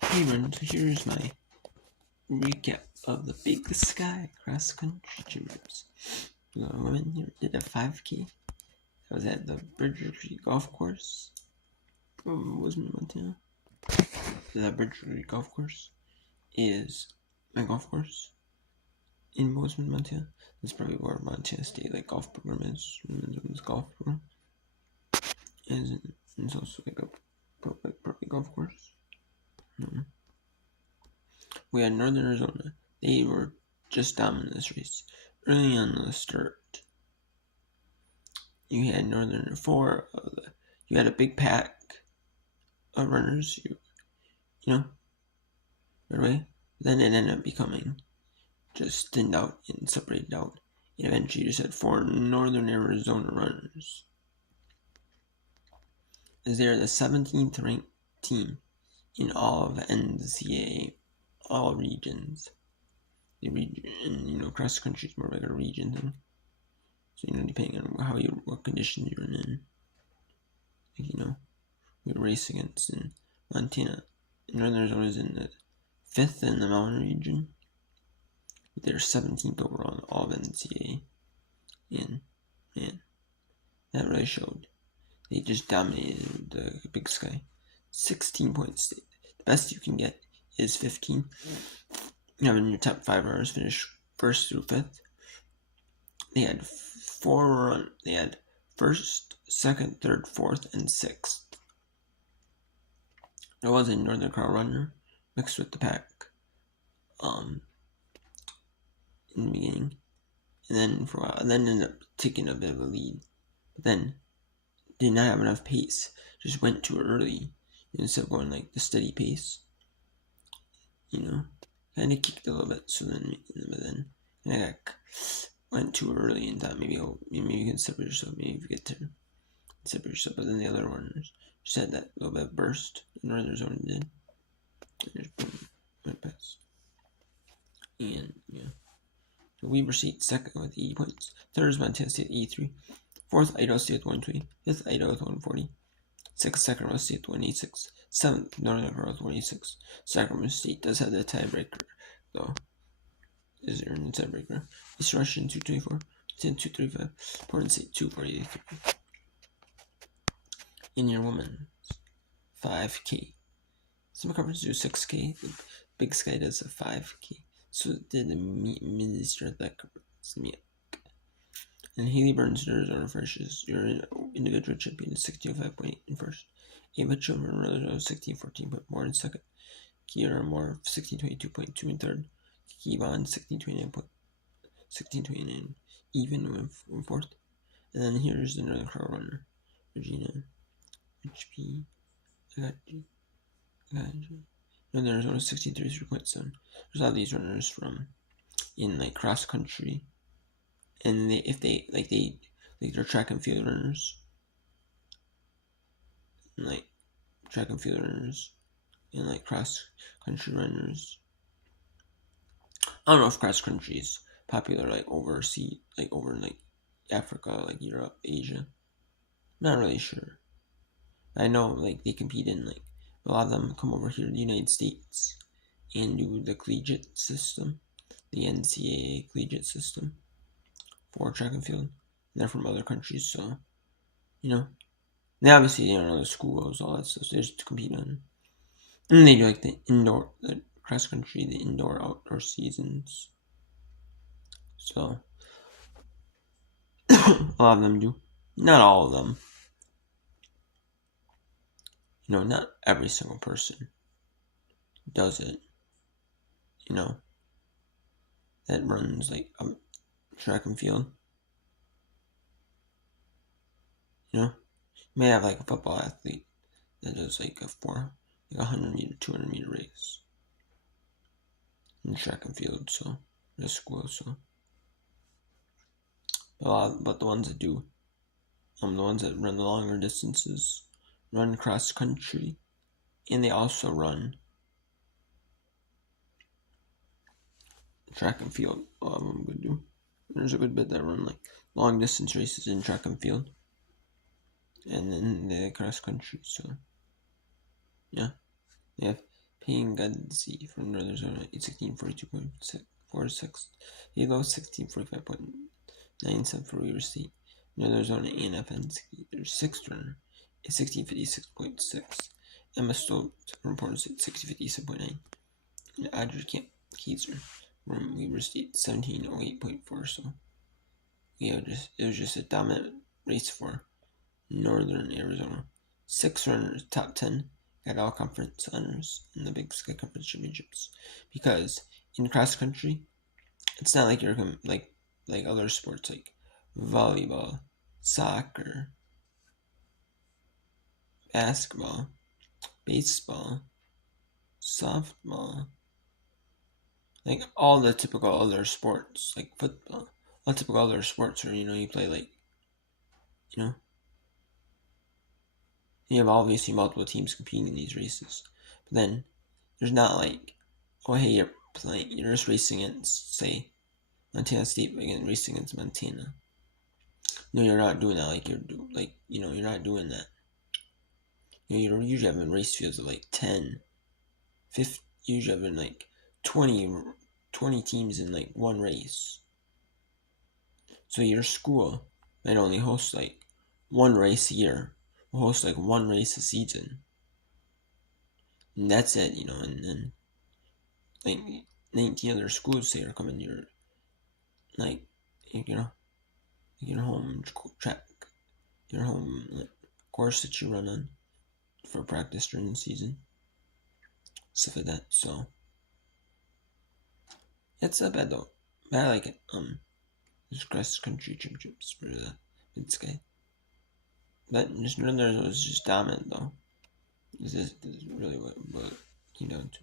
Hey everyone, so here's my recap of the Big Sky cross country gyms. The women here did a 5K. That was at the Bridger Creek Golf Course from Bozeman, Montana. The Bridger Creek Golf Course is my golf course in Bozeman, Montana. That's probably where Montana State golf program is. Women's golf program. And it's also like a pro golf course. We had Northern Arizona. They were just dominant this race. Early on the start, you had Northern you had a big pack of runners. You know, right away. Then it ended up becoming just thinned out and separated out. And eventually, you just had 4 Northern Arizona runners, as they are the 17th ranked team in all of NCAA, all regions. The region, cross country is more like a region thing. So, depending on what conditions you're in, we race against in Montana. Northern Arizona is in the 5th in the mountain region. They're 17th overall in all of NCAA. And, man, that really showed. They just dominated the Big Sky. 16 points. The best you can get is 15. Having your top 5 runners finish 1st through 5th. They had They had 1st, 2nd, 3rd, 4th, and 6th. There was a Northern Colorado runner mixed with the pack in the beginning, and then for a while, and then ended up taking a bit of a lead, but then did not have enough pace, just went too early instead of going the steady pace, kind of kicked a little bit, but then I went too early and thought maybe you can separate yourself, maybe if you get to separate yourself, but then the other runners just had that little bit of burst, the Northern Arizona did, and just boom, went past. And so Weber State 2nd with 80 points. 3rd is Montana State 83. 4th, Idaho State with 120. 5th, Idaho with 140. 6th, Sacramento State with 186. 7th, Northern Colorado with 186. Sacramento State does have the tiebreaker, though. Is there any tiebreaker? East Russian 224. 10 235. Portland State 243. In your women's 5K. Some conferences do 6K. The Big Sky does a 5K. So did the Minister of that conference. And Haley Burns, Arizona finishes your individual champion, 1605.8 in 1st. Ava Children, Arizona, 1614.4 in 2nd. Kiara Moore, 1622.2 in 3rd. Kiki Vaughn, 1629 even in 4th. And then here's the Northern Colorado runner, Regina HP. Northern Arizona, 1633.7. There's a lot of these runners from in cross country, and they're track and field runners, and track and field runners, and cross country runners. I don't know if cross country is popular overseas, over in Africa, Europe, Asia. Not really sure. I know they compete in a lot of them come over here to the United States and do the collegiate system, the NCAA collegiate system for track and field. And they're from other countries, so they obviously don't know the schools, all that stuff. So they just compete on, and they do the cross country, the indoor outdoor seasons. So a lot of them do, not all of them. Not every single person does it. That runs track and field. You may have a football athlete that does a 100 meter, 200 meter race in track and field. So that's cool. So, but the ones that do, the ones that run the longer distances, run cross country, and they also run track and field. A lot of them would do. There's a good bit that run long distance races in track and field, and then the cross country. So yeah, they have Panganzi from Northern Arizona, 1642.46. Hilo, 1645.97 for Weber State. Northern Arizona, A&F Penske, their sixth runner, is 1656.6. Emma Stoltz from Portland State, 1657.9. And Audrey Kaiser from Weber State, 1708.4. So it was just a dominant race for Northern Arizona. 6 runners, top 10, got all conference honors in the Big Sky Conference Championships. Because in cross country, it's not like you're like other sports like volleyball, soccer, basketball, baseball, softball, like all the typical other sports, like football, all typical other sports where you play like you have obviously multiple teams competing in these races, but then there's not like, oh hey, you're just racing against, say, Montana State again racing against Montana. No, you're not doing that. You're not doing that. You're usually having race fields of like 10, 50, usually having like 20 teams in like one race. So your school might only host like one race a year, or host like one race a season. And that's it, and then like 19 other schools say are coming to your like your home track, your home course that you run on for practice during the season, stuff like that. So it's not bad though. But I like it. There's cross country championships for the Mid Sky. But just remember, it was just dominant though. This is really what it came down to.